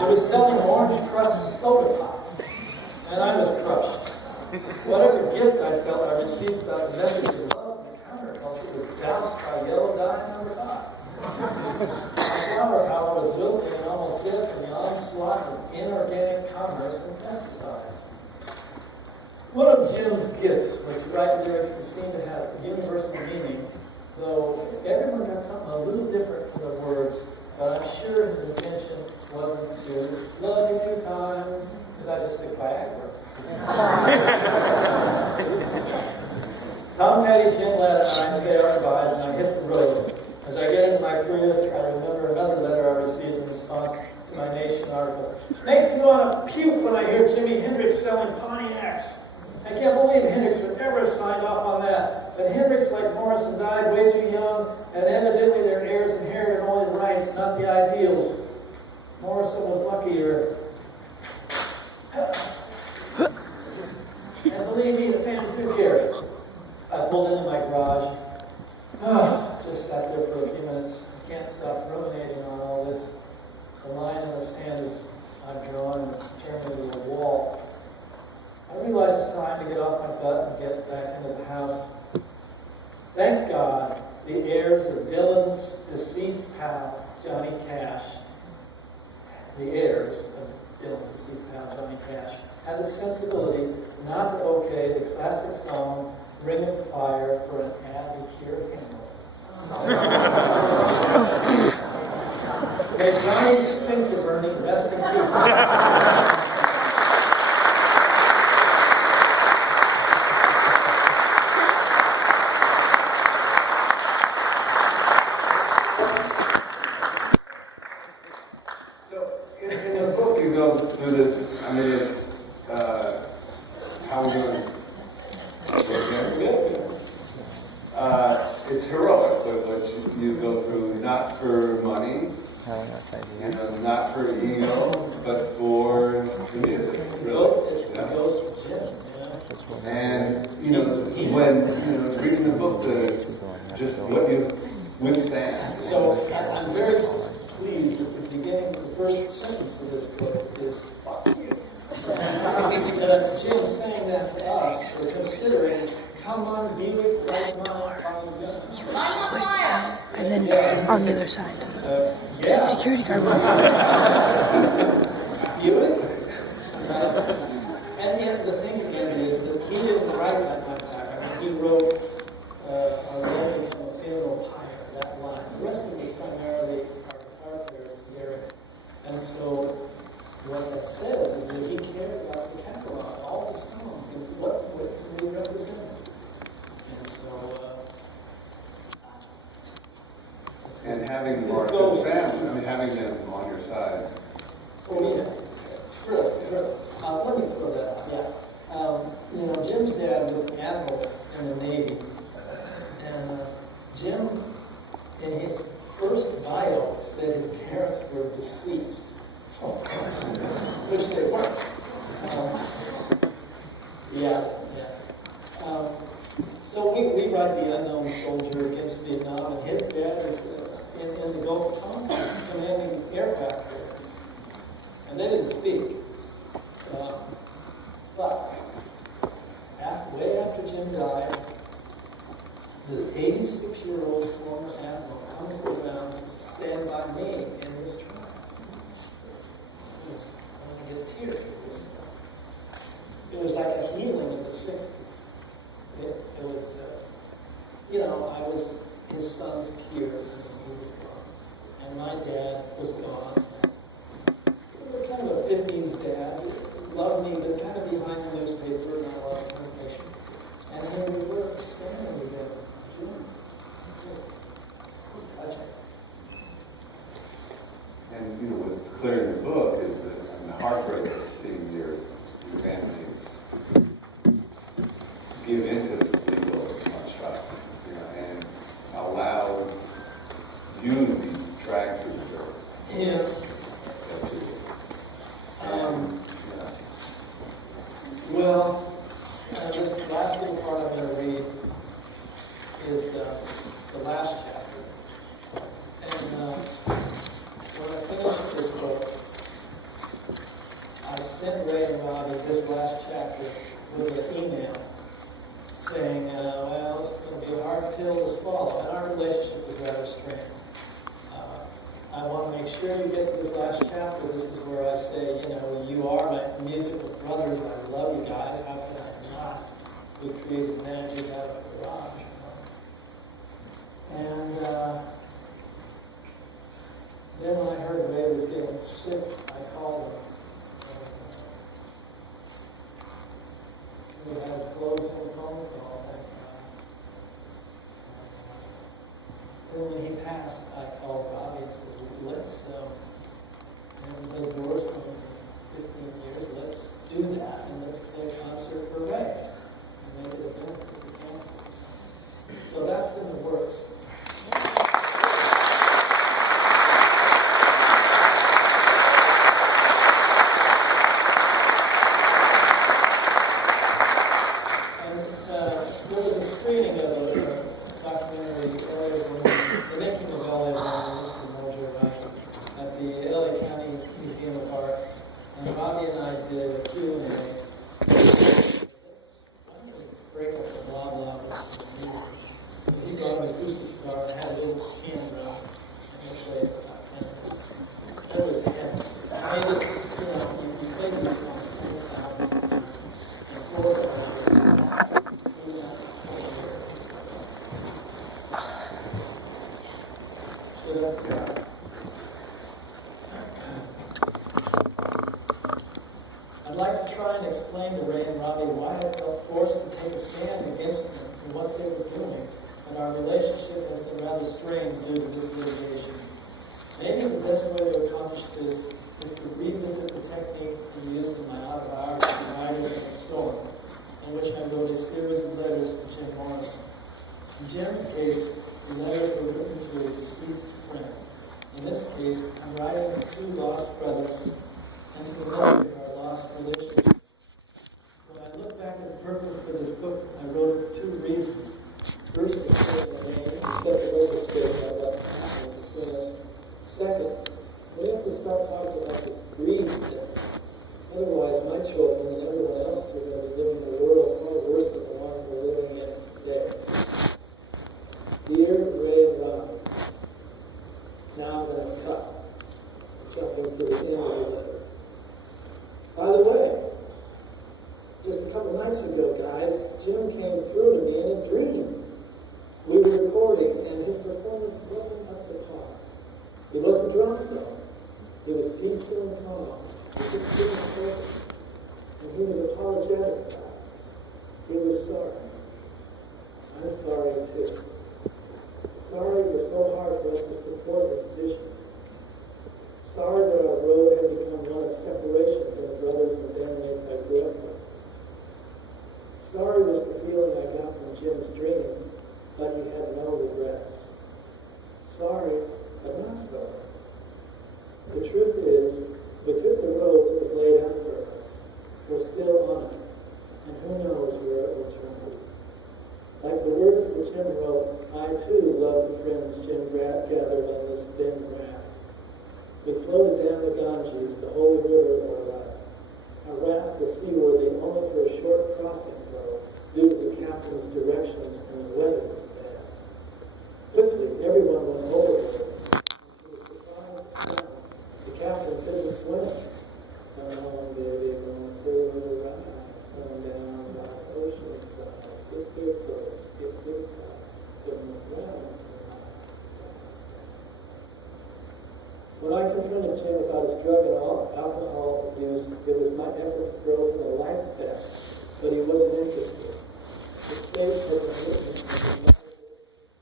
It was selling orange crust soda pop, and I was crushed. Whatever gift I felt I received about the message of love and counterculture was doused by yellow dye and ricotta. Flower power was wilting and almost dead from the onslaught of inorganic commerce and pesticides. One of Jim's gifts was to write lyrics that seemed to have universal meaning, though everyone got something a little different from the words, but I'm sure his intention wasn't to love you 2 times, because I just stick Viagra. Tom, Patty, Jim, Lad, and I say our goodbyes, and I hit the road. As I get into my Prius, I remember another letter I received in response to my Nation article. Makes me want to puke when I hear Jimi Hendrix selling Pontiacs. I can't believe Hendrix would ever have signed off on that. But Hendrix, like Morrison, died way too young, and evidently their heirs inherited only the rights, not the ideals. Morrison was luckier. And believe me, the fans do care. I pulled into my garage. Just sat there for a few minutes. I can't stop ruminating on all this. The line in the sand is I've drawn is turning into a wall. I realize it's time to get off my butt and get back into the house. Thank God the heirs of Dylan's deceased pal, Johnny Cash, had the sensibility not to okay the classic song Ring of Fire for an ad to cure hemorrhoids. May Johnny's sphincter burning rest in peace. It's heroic, what you go through, not for money, not for ego, but for the music. And when reading the book, just what you withstand. So I'm very pleased that the beginning, the first sentence of this book is "fuck you." That's Jim saying that to us, for considering. Come on, Buick, right now, and then on the other side, there's a security guard. Buick? And yet the thing again is that he didn't write that much back. He wrote a letter from a funeral pyre, that line. The rest of it was primarily our guitar player's lyric. And so what that says is that he cared about the catalog, all the songs, and what they represented. And having Morrison's family, having them on your side. Oh, yeah. Thrilled. Let me throw that out, yeah. Jim's dad was an admiral in the Navy. And Jim, in his first bio, said his parents were deceased. Which they weren't. So we ride the unknown soldier against Vietnam, and his dad is in the Gulf of Tonkin, commanding aircraft carriers. And they didn't speak. But way after Jim died, the 86-year-old former admiral comes around to stand by me in this trial. I'm going to get a tear. It was like a healing of the 60s. It was, I was his son's cure when he was gone. And my dad was gone. It was kind of a 50s dad. He loved me, but kind of behind the newspaper, not a lot of communication. And when we were standing together, it's touching. And what's clear in the book is that the heartbreak of seeing your families give into this legal monstrosity, and allow you to be dragged through the dirt. Yeah. Well, this last little part I'm going to read is the last chapter. And what I sure you get to this last chapter. This is where I say, you are my musical brothers. I love you guys. How can I not? We created magic out of a garage. And then when I heard Ray was getting sick, I called him. We had a closing phone call. And then when he passed, I called Robbie and said, let's, and the doors closed in 15 years, let's do that, and let's play a concert for Ray, and make it a benefit for cancer. So that's in the works. There was a screening of a documentary, The Making of LA, Mr. Mojo, at the LA County Museum of Art, and Robbie and I did a Q&A. I'm going to break up the blah blah with some music. So he brought an acoustic guitar and had a little piano drum, and he played for about 10 minutes. That was him. I just, you play these songs 4,000 times, and 4,000 I'd like to try and explain to Ray and Robbie why I felt forced to take a stand against them and what they were doing, and our relationship has been rather strained due to this litigation. Maybe the best way to accomplish this is to revisit the technique I used in my autobiography, Riders on the Storm, in which I wrote a series of letters to Jim Morrison. In Jim's case, the letters were written to a deceased friend. In this case, I'm writing to two lost brothers and to the memory of our lost relationship. When I look back at the purpose for this book, I wrote it for two reasons. First, to set the name and set the record straight about what happened between us. Second, we have to start talking about this greed thing. Otherwise, my children and everyone else are going to be living in a world far worse than the one we're living in today. Dear Ray and Ron, now I'm going to cut. Jumping to the end of the letter. By the way, just a couple nights ago, guys, Jim came through to me in a dream. We were recording, and his performance wasn't up to par. He wasn't drunk, though. He was peaceful and calm. He just didn't focus. And he was apologetic about it. He was sorry. I'm sorry, too. Sorry it was so hard for us to support his vision. Sorry that our road had become one of separation from the brothers and bandmates I grew up with. Sorry was the feeling I got from Jim's dream, but he had no regrets. Sorry, but not sorry. The truth is, we took the road that was laid out for us. We're still on it, and who knows where it will turn to. Like the words that Jim wrote, I too love the friends Jim gathered on this thin raft. We floated down the Ganges, the holy river of our life. Our raft was seaworthy only for a short crossing, though, due to the captain's directions and the weather was bad. Quickly, everyone went overboard. And to the surprise of some, the captain couldn't swim. Come on, baby, going for a ride. Going down by the ocean side. Get your clothes, get your car. When I confronted Jim about his drug and alcohol abuse, it was my effort to throw him a life vest, but he wasn't